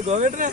ഗോവേട്ടനെ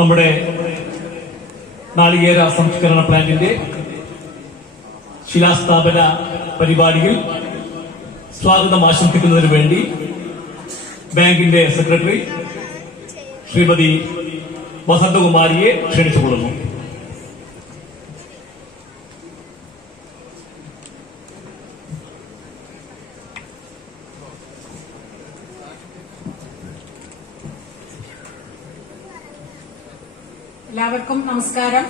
നമ്മുടെ നാളികേര സംസ്കരണ പ്ലാന്റിന്റെ ശിലാസ്ഥാപന പരിപാടിയിൽ സ്വാഗതം ആശംസിക്കുന്നതിന് വേണ്ടി ബാങ്കിന്റെ സെക്രട്ടറി ശ്രീമതി വസന്തകുമാരിയെ ക്ഷണിച്ചുകൊള്ളുന്നു. എല്ലാവർക്കും നമസ്കാരം.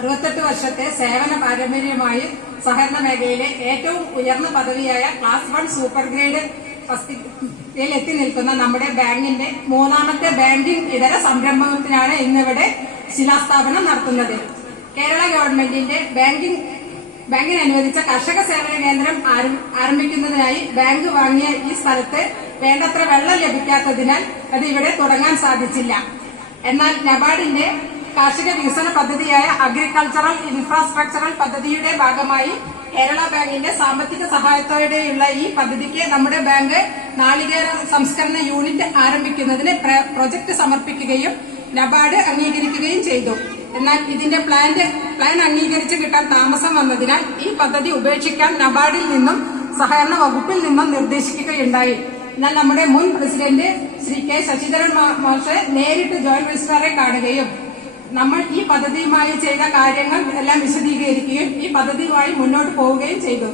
68 വർഷത്തെ സേവന പാരമ്പര്യമായി സഹകരണ മേഖലയിലെ ഏറ്റവും ഉയർന്ന പദവിയായ ക്ലാസ് 1 സൂപ്പർ ഗ്രേഡ് തസ്തികയിൽ എത്തി നിൽക്കുന്ന നമ്മുടെ ബാങ്കിന്റെ 3ാമത്തെ ബാങ്കിംഗ് ഇതര സംരംഭത്തിനാണ് ഇന്നിവിടെ ശിലാസ്ഥാപനം നടത്തുന്നത്. കേരള ഗവൺമെന്റിന്റെ ബാങ്കിന് അനുവദിച്ച കർഷക സേവന കേന്ദ്രം ആരംഭിക്കുന്നതിനായി ബാങ്ക് വാങ്ങിയ ഈ സ്ഥലത്ത് വേണ്ടത്ര വെള്ളം ലഭിക്കാത്തതിനാൽ അത് ഇവിടെ തുടങ്ങാൻ സാധിച്ചില്ല. എന്നാൽ നബാർഡിന്റെ കാർഷിക വികസന പദ്ധതിയായ അഗ്രികൾച്ചറൽ ഇൻഫ്രാസ്ട്രക്ചറൽ പദ്ധതിയുടെ ഭാഗമായി കേരള ബാങ്കിന്റെ സാമ്പത്തിക സഹായത്തോടെയുള്ള ഈ പദ്ധതിക്ക് നമ്മുടെ ബാങ്ക് നാളികേര സംസ്കരണ യൂണിറ്റ് ആരംഭിക്കുന്നതിന് പ്രൊജക്ട് സമർപ്പിക്കുകയും നബാർഡ് അംഗീകരിക്കുകയും ചെയ്തു. എന്നാൽ ഇതിന്റെ പ്ലാൻ അംഗീകരിച്ച് കിട്ടാൻ താമസം വന്നതിനാൽ ഈ പദ്ധതി ഉപേക്ഷിക്കാൻ നബാർഡിൽ നിന്നും സഹകരണ വകുപ്പിൽ നിന്നും നിർദ്ദേശിക്കുകയുണ്ടായി. എന്നാൽ നമ്മുടെ മുൻ പ്രസിഡന്റ് ശ്രീ കെ ശശിധരൻ മാഷ് നേരിട്ട് ജോയിന്റ് രജിസ്ട്രാറെ കാണുകയും നമ്മൾ ഈ പദ്ധതിയുമായി ചെയ്ത കാര്യങ്ങൾ എല്ലാം വിശദീകരിക്കുകയും ഈ പദ്ധതിയുമായി മുന്നോട്ട് പോവുകയും ചെയ്തു.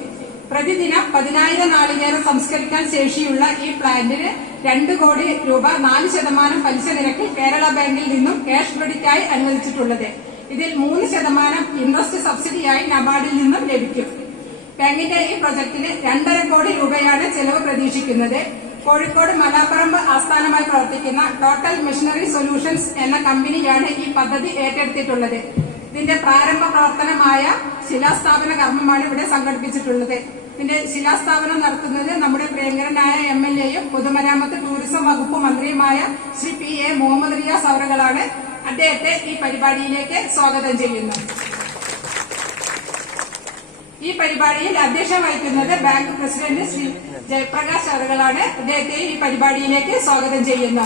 പ്രതിദിനം 10,000 നാളികേരം സംസ്കരിക്കാൻ ശേഷിയുള്ള ഈ പ്ലാന്റിന് 2 കോടി രൂപ 4% പലിശ നിരക്കിൽ കേരള ബാങ്കിൽ നിന്നും ക്യാഷ് ക്രെഡിറ്റായി അനുവദിച്ചിട്ടുള്ളത്. ഇതിൽ 3% ഇൻട്രസ്റ്റ് സബ്സിഡിയായി നബാർഡിൽ നിന്നും ലഭിക്കും. ബാങ്കിന്റെ ഈ പ്രൊജക്ടിന് 2.5 കോടി രൂപയാണ് ചെലവ് പ്രതീക്ഷിക്കുന്നത്. കോഴിക്കോട് മലാപ്പറമ്പ് ആസ്ഥാനമായി പ്രവർത്തിക്കുന്ന ടോട്ടൽ മെഷീനറി സൊല്യൂഷൻസ് എന്ന കമ്പനിയാണ് ഈ പദ്ധതി ഏറ്റെടുത്തിട്ടുള്ളത്. ഇതിന്റെ പ്രാരംഭ പ്രവർത്തനമായ ശിലാസ്ഥാപന കർമ്മമാണ് ഇവിടെ സംഘടിപ്പിച്ചിട്ടുള്ളത്. ഇതിന്റെ ശിലാസ്ഥാപനം നടത്തുന്നത് നമ്മുടെ പ്രിയങ്കരനായ MLA-യും പൊതുമരാമത്ത് ടൂറിസം വകുപ്പ് മന്ത്രിയുമായ ശ്രീ PA മുഹമ്മദ് റിയാസ് അവറുകളാണ്. അദ്ദേഹത്തെ ഈ പരിപാടിയിലേക്ക് സ്വാഗതം ചെയ്യുന്നു. ഈ പരിപാടിയിൽ അധ്യക്ഷം വഹിക്കുന്നത് ബാങ്ക് പ്രസിഡന്റ് ശ്രീ ജയപ്രകാശ് അവറുകളാണ്. അദ്ദേഹത്തെ ഈ പരിപാടിയിലേക്ക് സ്വാഗതം ചെയ്യുന്നു.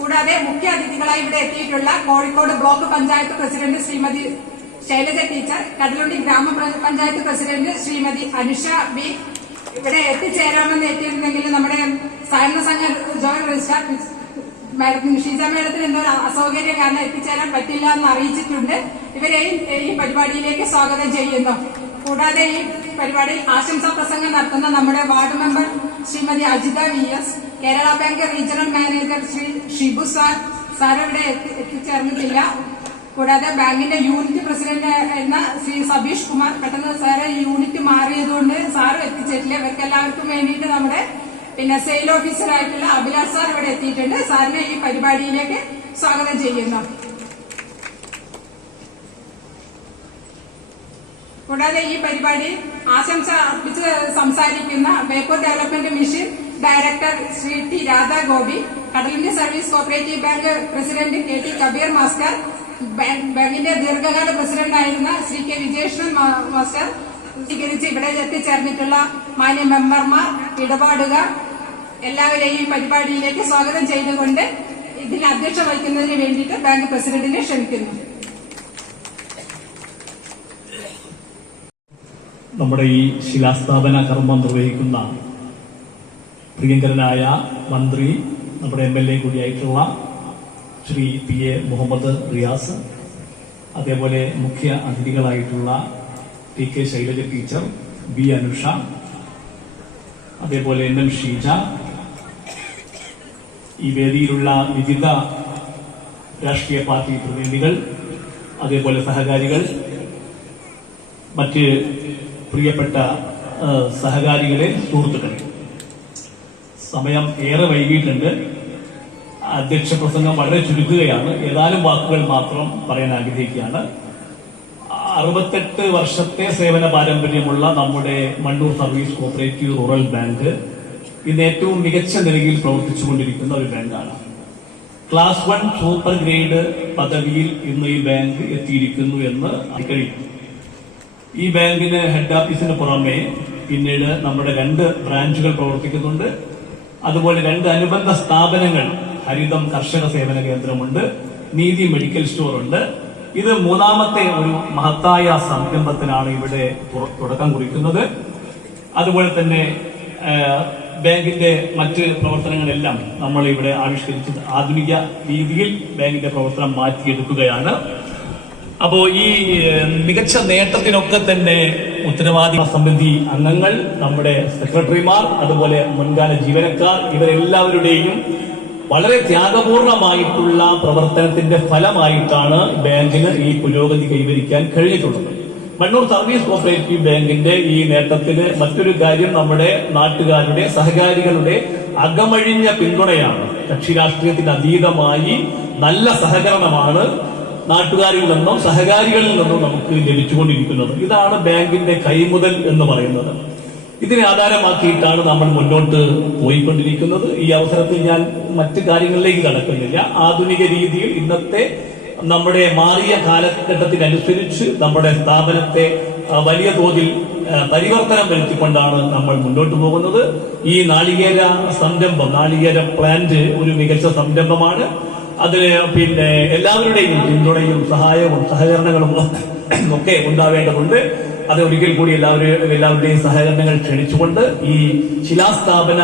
കൂടാതെ മുഖ്യ അതിഥികളായി ഇവിടെ എത്തിയിട്ടുള്ള Kozhikode block panchayat president Srimathi Shailaja teacher, Kadalundi grama panchayat president Shrimati Anusha B ഇവിടെ എത്തിച്ചേരാമെന്ന് എത്തിയിരുന്നെങ്കിൽ നമ്മുടെ സഹകരണ സംഘ ജോയിന്റ് രജിസ്ട്രാർ ഷീജ മേഡത്തിന് എന്തൊരു അസൗകര്യം കാരണം എത്തിച്ചേരാൻ പറ്റില്ല എന്ന് അറിയിച്ചിട്ടുണ്ട്. ഇവരെയും ഈ പരിപാടിയിലേക്ക് സ്വാഗതം ചെയ്യുന്നു. കൂടാതെ ഈ പരിപാടിയിൽ ആശംസാ പ്രസംഗം നടത്തുന്ന നമ്മുടെ ward member Shrimati Ajitha VS, Kerala bank regional manager Shri Shibu sir ഇവിടെ എത്തിച്ചേർന്നിട്ടില്ല. കൂടാതെ ബാങ്കിന്റെ യൂണിറ്റ് പ്രസിഡന്റ് എന്ന ശ്രീ സബീഷ് കുമാർ, പെട്ടെന്ന് സാറ് യൂണിറ്റ് മാറിയതുകൊണ്ട് സാറും എത്തിച്ചിട്ടില്ല. ഇവർക്ക് എല്ലാവർക്കും വേണ്ടിയിട്ട് നമ്മുടെ സെയിൽ ഓഫീസറായിട്ടുള്ള അഭിലാഷ് സാർ ഇവിടെ എത്തിയിട്ടുണ്ട്. സാറിനെ ഈ പരിപാടിയിലേക്ക് സ്വാഗതം ചെയ്യുന്നു. കൂടാതെ ഈ പരിപാടി ആശംസ അർപ്പിച്ച് സംസാരിക്കുന്ന Beypore development mission director Shri T Radhagopi, Kadalundi service cooperative bank president KT Kabeer master, ബാങ്കിന്റെ ദീർഘകാല പ്രസിഡന്റായിരുന്ന ശ്രീ K വിജയകൃഷ്ണൻ മാസ്റ്റർ സ്വീകരിച്ച് ഇവിടെ എത്തിച്ചേർന്നിട്ടുള്ള മാന്യ മെമ്പർമാർ, ഇടപാടുകാർ എല്ലാവരെയും പരിപാടിയിലേക്ക് സ്വാഗതം ചെയ്തുകൊണ്ട് ഇതിന് അധ്യക്ഷത വഹിക്കുന്നതിന് വേണ്ടിയിട്ട് ബാങ്ക് പ്രസിഡന്റിനെ ക്ഷണിക്കുന്നു. നമ്മുടെ ഈ ശിലാസ്ഥാപന കർമ്മം നിർവഹിക്കുന്ന പ്രിയങ്കരനായ മന്ത്രി, നമ്മുടെ MLA കൂടിയായിട്ടുള്ള ശ്രീ PA മുഹമ്മദ് റിയാസ്, അതേപോലെ മുഖ്യ അതിഥികളായിട്ടുള്ള TK Shailaja teacher, B Anusha, അതേപോലെ NM ഷീജ, ഈ വേദിയിലുള്ള വിവിധ രാഷ്ട്രീയ പാർട്ടി പ്രതിനിധികൾ, അതേപോലെ സഹകാരികൾ, മറ്റ് പ്രിയപ്പെട്ട സഹകാരികളെ, സുഹൃത്തുക്കളെ, സമയം ഏറെ വൈകിയിട്ടുണ്ട്. അധ്യക്ഷ പ്രസംഗം വളരെ ചുരുക്കുകയാണ്. ഏതാനും വാക്കുകൾ മാത്രം പറയാൻ ആഗ്രഹിക്കുകയാണ്. 68 വർഷത്തെ സേവന പാരമ്പര്യമുള്ള നമ്മുടെ Mannur service cooperative rural bank ഇന്ന് ഏറ്റവും മികച്ച നിലയിൽ പ്രവർത്തിച്ചുകൊണ്ടിരിക്കുന്ന ഒരു ബാങ്കാണ്. ക്ലാസ് 1 സൂപ്പർ ഗ്രേഡ് പദവിയിൽ ഇന്ന് ഈ ബാങ്ക് എത്തിയിരിക്കുന്നു എന്ന് കഴിയും. ഈ ബാങ്കിന് ഹെഡ് ഓഫീസിന് പുറമെ പിന്നീട് നമ്മുടെ 2 ബ്രാഞ്ചുകൾ പ്രവർത്തിക്കുന്നുണ്ട്. അതുപോലെ 2 അനുബന്ധ സ്ഥാപനങ്ങൾ, ഹരിതം കർഷക സേവന കേന്ദ്രമുണ്ട്, നീതി മെഡിക്കൽ സ്റ്റോർ ഉണ്ട്. ഇത് 3ാമത്തെ ഒരു മഹത്തായ സംരംഭത്തിനാണ് ഇവിടെ തുടക്കം കുറിക്കുന്നത്. അതുപോലെ തന്നെ ബാങ്കിന്റെ മറ്റ് പ്രവർത്തനങ്ങളെല്ലാം നമ്മൾ ഇവിടെ ആവിഷ്കരിച്ച് ആധുനിക രീതിയിൽ ബാങ്കിന്റെ പ്രവർത്തനം മാറ്റിയെടുക്കുകയാണ്. അപ്പോ ഈ മികച്ച നേട്ടത്തിനൊക്കെ തന്നെ ഉത്തരവാദി സമിതി അംഗങ്ങൾ, നമ്മുടെ സെക്രട്ടറിമാർ, അതുപോലെ മുൻകാല ജീവനക്കാർ, ഇവരെല്ലാവരുടെയും വളരെ ത്യാഗപൂർണമായിട്ടുള്ള പ്രവർത്തനത്തിന്റെ ഫലമായിട്ടാണ് ബാങ്കിന് ഈ പുരോഗതി കൈവരിക്കാൻ കഴിഞ്ഞിട്ടുള്ളത്. മണ്ണൂർ സർവീസ് കോഓപ്പറേറ്റീവ് ബാങ്കിന്റെ ഈ നേട്ടത്തിന് മറ്റൊരു കാര്യം നമ്മുടെ നാട്ടുകാരുടെ, സഹകാരികളുടെ അകമഴിഞ്ഞ പിന്തുണയാണ്. കക്ഷി രാഷ്ട്രീയത്തിന് അതീതമായി നല്ല സഹകരണമാണ് നാട്ടുകാരിൽ നിന്നും സഹകാരികളിൽ നിന്നും നമുക്ക് ലഭിച്ചുകൊണ്ടിരിക്കുന്നത്. ഇതാണ് ബാങ്കിന്റെ കൈമുതൽ എന്ന് പറയുന്നത്. ഇതിനെ ആധാരമാക്കിയിട്ടാണ് നമ്മൾ മുന്നോട്ട് പോയിക്കൊണ്ടിരിക്കുന്നത്. ഈ അവസരത്തിൽ ഞാൻ മറ്റു കാര്യങ്ങളിലേക്ക് കടക്കുന്നില്ല. ആധുനിക രീതിയിൽ ഇന്നത്തെ നമ്മുടെ മാറിയ കാലഘട്ടത്തിനനുസരിച്ച് നമ്മുടെ സ്ഥാപനത്തെ വലിയ തോതിൽ പരിവർത്തനം വരുത്തിക്കൊണ്ടാണ് നമ്മൾ മുന്നോട്ട് പോകുന്നത്. ഈ നാളികേര സംരംഭം, നാളികേര പ്ലാന്റ് ഒരു മികച്ച സംരംഭമാണ്. അതിന് എല്ലാവരുടെയും പിന്തുണയും സഹായവും സഹകരണങ്ങളും ഒക്കെ ഉണ്ടാവേണ്ടതുണ്ട്. അത് ഒരിക്കൽ കൂടി എല്ലാവരുടെയും സഹകരണങ്ങൾ ക്ഷണിച്ചുകൊണ്ട് ഈ ശിലാസ്ഥാപന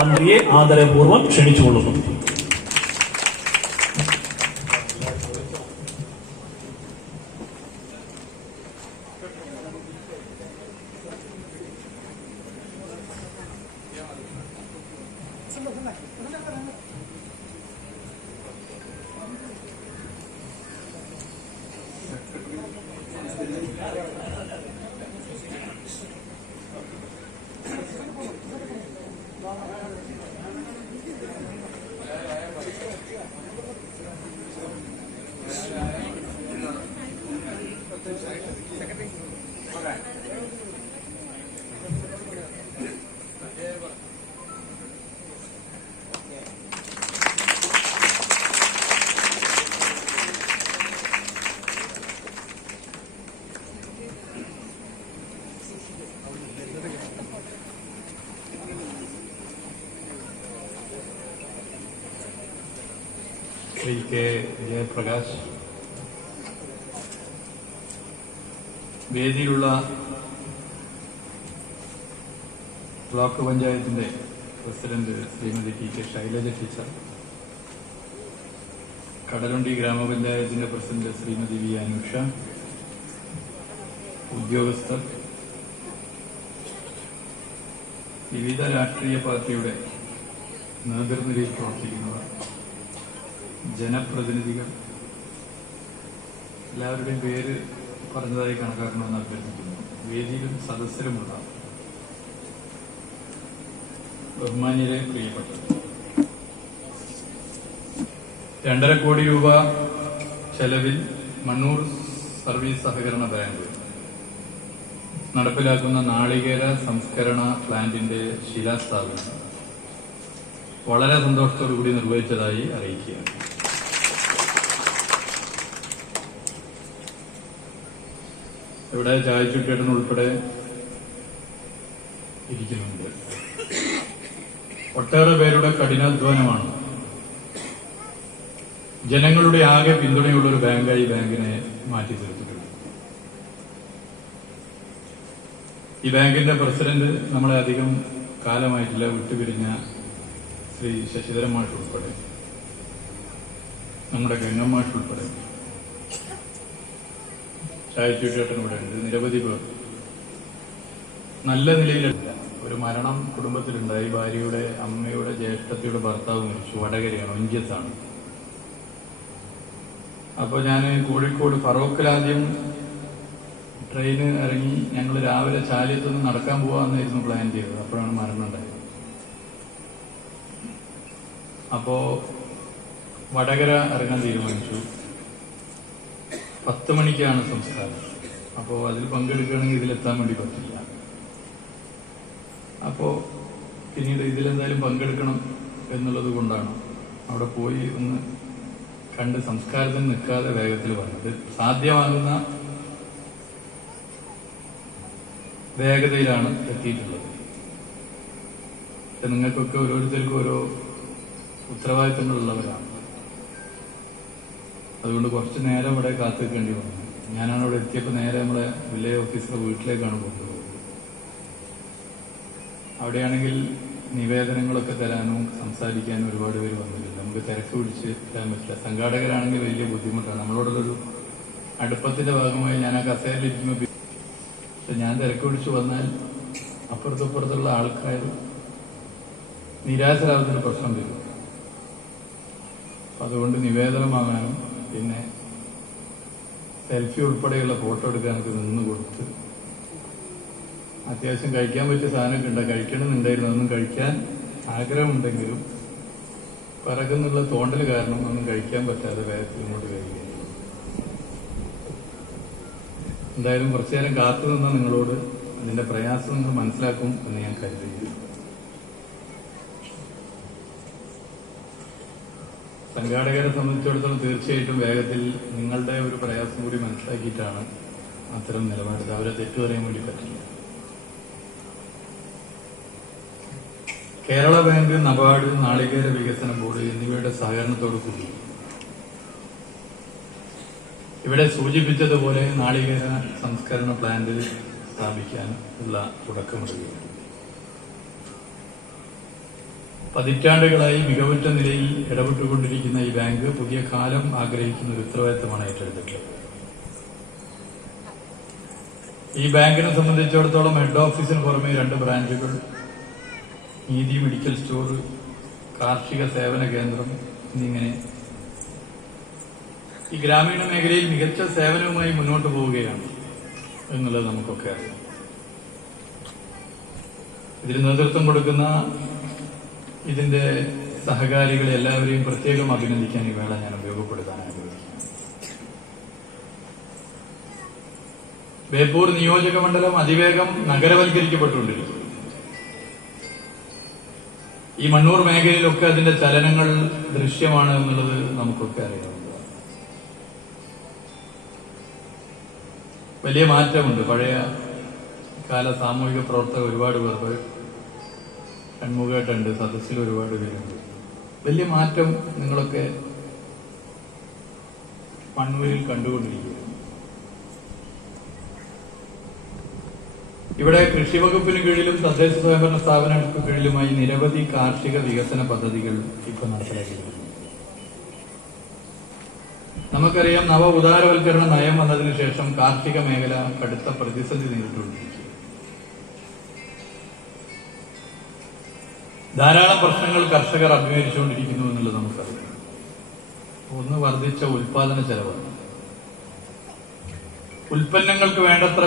മന്ത്രിയെ ആദരപൂർവ്വം ക്ഷണിച്ചുകൊള്ളുന്നു. ശ്രീ കെ ജയപ്രകാശ്, വേദിയിലുള്ള ബ്ലോക്ക് പഞ്ചായത്തിന്റെ president Shrimati T K Shailaja teacher, Kadalundi ഗ്രാമപഞ്ചായത്തിന്റെ പ്രസിഡന്റ് ശ്രീമതി വി അനുഷ, ഉദ്യോഗസ്ഥർ, വിവിധ രാഷ്ട്രീയ പാർട്ടിയുടെ നേതൃനിരയിൽ പ്രവർത്തിക്കുന്നവർ, ജനപ്രതിനിധികൾ, എല്ലാവരുടെയും പേര് പറഞ്ഞതായി കണക്കാക്കണമെന്ന് അഭ്യർത്ഥിക്കുന്നു. വേദിയിലും സദസ്സിലുമുള്ള ബഹുമാന്യരെ, പ്രിയപ്പെട്ടത്, 2.5 കോടി രൂപ ചെലവിൽ മണ്ണൂർ സർവീസ് സഹകരണ ബാങ്ക് നടപ്പിലാക്കുന്ന നാളികേര സംസ്കരണ പ്ലാന്റിന്റെ ശിലാസ്ഥാപനം വളരെ സന്തോഷത്തോടുകൂടി നിർവഹിച്ചതായി അറിയിക്കുകയാണ്. ഇവിടെ ചായച്ചുട്ടേട്ടൻ ഉൾപ്പെടെ ഇരിക്കുന്നുണ്ട്. ഒട്ടേറെ പേരുടെ കഠിനാധ്വാനമാണ് ജനങ്ങളുടെ ആകെ പിന്തുണയുള്ള ഒരു ബാങ്കായി ബാങ്കിനെ മാറ്റി തീർത്തിട്ടുള്ളത്. ഈ ബാങ്കിന്റെ പ്രസിഡന്റ് നമ്മളെ അധികം കാലമായിട്ടില്ല വിട്ടുപിരിഞ്ഞ ശ്രീ ശശിധരൻ മാഷ് ഉൾപ്പെടെ, നമ്മുടെ ഗംഗമ്മാഷ് ഉൾപ്പെടെ, ചായച്ചൂട്ടേട്ടൻ ഇവിടെ ഉണ്ട്, നിരവധി പേർ നല്ല നിലയിലല്ല. ഒരു മരണം കുടുംബത്തിലുണ്ടായി. ഭാര്യയുടെ അമ്മയുടെ ജ്യേഷ്ഠത്തിയുടെ ഭർത്താവ് മരിച്ചു. വടകരയാണ്, ഒഞ്ചത്താണ്. അപ്പൊ ഞാൻ കോഴിക്കോട് ഫറോക്കിലാദ്യം ട്രെയിന് ഇറങ്ങി ഞങ്ങൾ രാവിലെ ചാലിയത്തുനിന്ന് നടക്കാൻ പോവാന്നായിരുന്നു പ്ലാൻ ചെയ്തത്. അപ്പോഴാണ് മരണം ഉണ്ടായത്. അപ്പോ വടകര ഇറങ്ങാൻ തീരുമാനിച്ചു. 10 മണിക്കാണ് സംസ്കാരം. അപ്പോ അതിൽ പങ്കെടുക്കുകയാണെങ്കിൽ ഇതിലെത്താൻ വേണ്ടി പറ്റില്ല. അപ്പോ പിന്നീട് ഇതിലെന്തായാലും പങ്കെടുക്കണം എന്നുള്ളത് കൊണ്ടാണ് അവിടെ പോയി ഒന്ന് കണ്ട് സംസ്കാരത്തിന് നിൽക്കാതെ വേഗത്തിൽ വന്നത്. സാധ്യമാകുന്ന വേഗതയിലാണ് എത്തിയിട്ടുള്ളത്. നിങ്ങൾക്കൊക്കെ ഓരോരുത്തർക്കും ഓരോ ഉത്തരവാദിത്തങ്ങളുള്ളവരാണ്. അതുകൊണ്ട് കുറച്ച് നേരം ഇവിടെ കാത്തിരിക്കേണ്ടി വന്നു. ഞാനാണ് ഇവിടെ എത്തിയപ്പോൾ നേരെ നമ്മളെ വില്ലേജ് ഓഫീസറെ വീട്ടിലേക്കാണ് കൊണ്ടുപോകുന്നത്. അവിടെയാണെങ്കിൽ നിവേദനങ്ങളൊക്കെ തരാനും സംസാരിക്കാനും ഒരുപാട് പേര് വന്നിട്ടില്ല. നമുക്ക് തിരക്ക് പിടിച്ച് തരാൻ പറ്റില്ല. സംഘാടകരാണെങ്കിൽ വലിയ ബുദ്ധിമുട്ടാണ്. നമ്മളോടുള്ളൊരു അടുപ്പത്തിന്റെ ഭാഗമായി ഞാൻ ആ കസേരയിലിരിക്കുമ്പോൾ ഞാൻ തിരക്ക് പിടിച്ച് വന്നാൽ അപ്പുറത്തപ്പുറത്തുള്ള ആൾക്കാർ നിരാശരാകുന്നൊരു പ്രശ്നം വരും. അതുകൊണ്ട് നിവേദനം വാങ്ങാനും പിന്നെ സെൽഫി ഉൾപ്പെടെയുള്ള ഫോട്ടോ എടുക്കാനൊക്കെ നിന്ന് കൊടുത്ത് അത്യാവശ്യം കഴിക്കാൻ പറ്റിയ സാധനമൊക്കെ ഉണ്ട്. കഴിക്കണമെന്നുണ്ടായിരുന്നു. അതൊന്നും കഴിക്കാൻ ആഗ്രഹമുണ്ടെങ്കിലും പിറകുന്നുള്ള തോണ്ടൽ കാരണം ഒന്നും കഴിക്കാൻ പറ്റാതെ വേഗത്തിൽ ഇങ്ങോട്ട് കഴിയുകയാണ്. എന്തായാലും കുറച്ചു നേരം കാത്തു നിന്ന നിങ്ങളോട് അതിന്റെ പ്രയാസം നിങ്ങൾ മനസ്സിലാക്കും എന്ന് ഞാൻ കരുതുന്നു. സംഘാടകരെ സംബന്ധിച്ചിടത്തോളം തീർച്ചയായിട്ടും വേഗത്തിൽ നിങ്ങളുടെ ഒരു പ്രയാസം കൂടി മനസ്സിലാക്കിയിട്ടാണ് അത്തരം നിലപാട്. അവരെ തെറ്റു പറയാൻ വേണ്ടി പറ്റില്ല. കേരള ബാങ്ക്, നബാർഡ്, നാളികേര വികസന ബോർഡ് എന്നിവയുടെ സഹകരണത്തോടു കൂടി ഇവിടെ സൂചിപ്പിച്ചതുപോലെ നാളികേര സംസ്കരണ പ്ലാന്റ് സ്ഥാപിക്കാൻ ഉള്ള തുടക്കമിടുകയാണ്. പതിറ്റാണ്ടുകളായി മികവുറ്റ നിലയിൽ ഇടപെട്ടുകൊണ്ടിരിക്കുന്ന ഈ ബാങ്ക് പുതിയ കാലം ആഗ്രഹിക്കുന്ന ഒരു ഉത്തരവാദിത്തമാണ് ഏറ്റെടുത്തിട്ടുള്ളത്. ഈ ബാങ്കിനെ സംബന്ധിച്ചിടത്തോളം ഹെഡ് ഓഫീസിന് പുറമെ 2 ബ്രാഞ്ചുകൾ, നീതി മെഡിക്കൽ സ്റ്റോർ, കാർഷിക സേവന കേന്ദ്രം എന്നിങ്ങനെ ഈ ഗ്രാമീണ മേഖലയിൽ മികച്ച സേവനവുമായി മുന്നോട്ട് പോവുകയാണ് എന്നുള്ളത് നമുക്കൊക്കെ അറിയാം. ഇതിന് നേതൃത്വം കൊടുക്കുന്ന ഇതിന്റെ സഹകാരികളെ എല്ലാവരെയും പ്രത്യേകം അഭിനന്ദിക്കാൻ ഈ വേള ഞാൻ ഉപയോഗപ്പെടുത്താൻ ആഗ്രഹിക്കുന്നു. ബേപ്പൂർ നിയോജക മണ്ഡലം അതിവേഗം നഗരവൽക്കരിക്കപ്പെട്ടുകൊണ്ടിരിക്കുന്നു. ഈ മണ്ണൂർ മേഖലയിലൊക്കെ അതിന്റെ ചലനങ്ങൾ ദൃശ്യമാണ് എന്നുള്ളത് നമുക്കൊക്കെ അറിയാവുന്നതാണ്. വലിയ മാറ്റമുണ്ട്. പഴയ കാല സാമൂഹിക പ്രവർത്തകർ ഒരുപാട് പേർ ഷൺമുഖേട്ടുണ്ട്, സദസ്സിൽ ഒരുപാട് പേരുണ്ട്. വലിയ മാറ്റം നിങ്ങളൊക്കെ കണ്ണൂരിൽ കണ്ടുകൊണ്ടിരിക്കുകയാണ്. ഇവിടെ കൃഷി വകുപ്പിന് കീഴിലും തദ്ദേശ സ്വയംഭരണ സ്ഥാപനങ്ങൾക്ക് കീഴിലുമായി നിരവധി കാർഷിക വികസന പദ്ധതികൾ ഇപ്പോൾ നടപ്പിലാക്കിയിട്ടുണ്ട്. നമുക്കറിയാം, നവ ഉദാരവൽക്കരണ നയം വന്നതിന് ശേഷം കാർഷിക മേഖല കടുത്ത പ്രതിസന്ധി നേരിട്ടുകൊണ്ടിരിക്കുന്നു. ധാരാളം പ്രശ്നങ്ങൾ കർഷകർ അഭിമുഖീകരിച്ചുകൊണ്ടിരിക്കുന്നു എന്നുള്ളത് നമുക്കറിയാം. ഒന്ന്, വർദ്ധിച്ച ഉൽപാദന ചെലവാണ്. ഉൽപ്പന്നങ്ങൾക്ക് വേണ്ടത്ര